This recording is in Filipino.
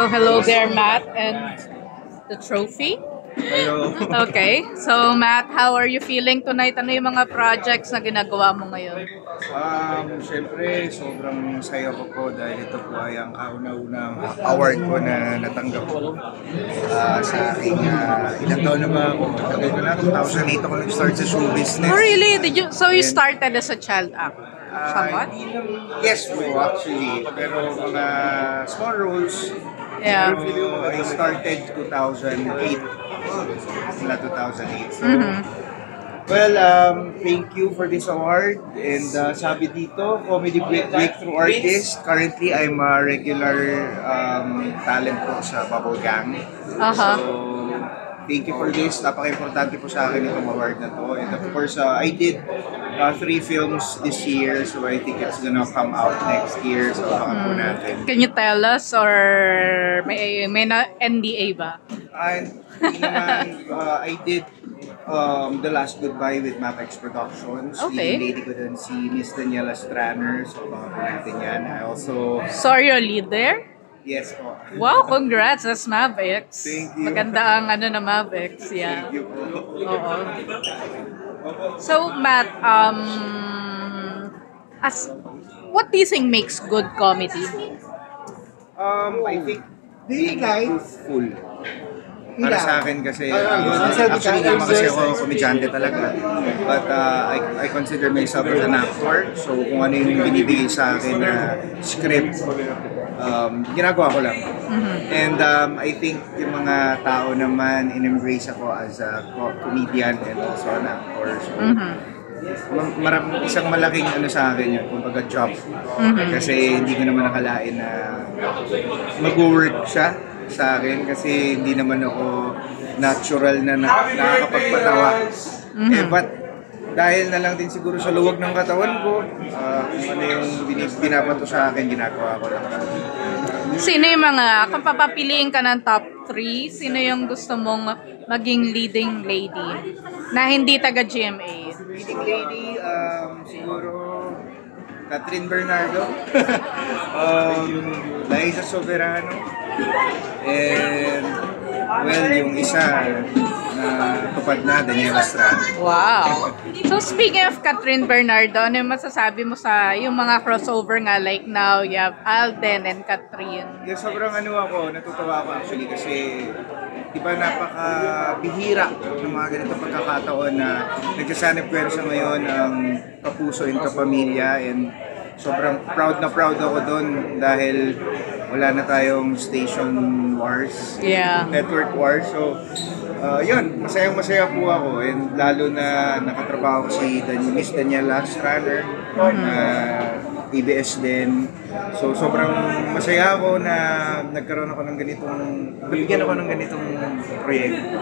So hello there, Matt, and the trophy. Hello. Okay. So Matt, how are you feeling tonight? Ano yung mga projects na ginagawa mo ngayon? Siyempre, sobrang saya ko po dahil ito po ay ang kauna-unang award ko na natanggap ko sa aking ilang taon na ba ako? Matagal ko na, 2008 ako nag-start sa show business. Oh really? So you started as a child actor? Somewhat? Yes po, actually. Pero mga small roles. Yeah. Pero I started 2008. Mula 2008. So, well, thank you for this award. And sabi dito, Comedy Breakthrough Artist. Currently, I'm a regular talent po sa Bubble Gang. So, thank you for this. Napaka-importante po sa akin itong award na to. And of course, I did 3 films this year. So, I think it's gonna come out next year. So, baka po natin. Can you tell us or may na NDA ba? Hindi naman, I did The Last Goodbye with Mapex Productions. Okay. Leading lady ko dun si Miss Daniela Stranner. So, baka po natin yan. I also... So are you a lead there? Yes po. Wow, congrats! That's Mavex. Thank you. Maganda ang na Mavex. Yeah. Thank you po. Oo. So, Matt, what do you think makes good comedy? I think being truthful. Para sa akin kasi, actually naman kasi ako komedyante talaga. But I consider myself as an actor. So kung ano yung binibigay sa akin na script, ginagawa ko lang. And I think yung mga tao naman in-embrace ako as a comedian and also an actor. So, isang malaking sa akin yun, kumbaga job. Kasi hindi ko naman nakalain na mag-work siya sa akin kasi hindi naman ako natural na nakakapagpatawa. But dahil na lang din siguro sa luwag ng katawan ko, kung ano yung binabato sa akin, ginagawa ko lang. Sino yung mga, kung papapiliin ka ng top 3, sino yung gusto mong maging leading lady na hindi taga GMA? Leading lady, siguro Catherine Bernardo, Liza Soberano, and well, yung isa na tupad na, Daniela Estrada. Wow! So speaking of Catherine Bernardo, ano yung masasabi mo sa yung mga crossover nga like now, you have Alden and Catherine? Yeah, sobrang natutuwa ako actually kasi di ba napakabihira ng mga ganitong pagkakataon na nagsasanib pwersa ngayon ang Kapuso and Kapamilya, and sobrang proud ako doon dahil wala na tayong station wars, network wars. So, yun, masaya po ako, and lalo na nakatrabaho ko si Miss Daniela Stranner na ABS din. So, sobrang masaya ako na nabigyan ako ng ganitong proyekto.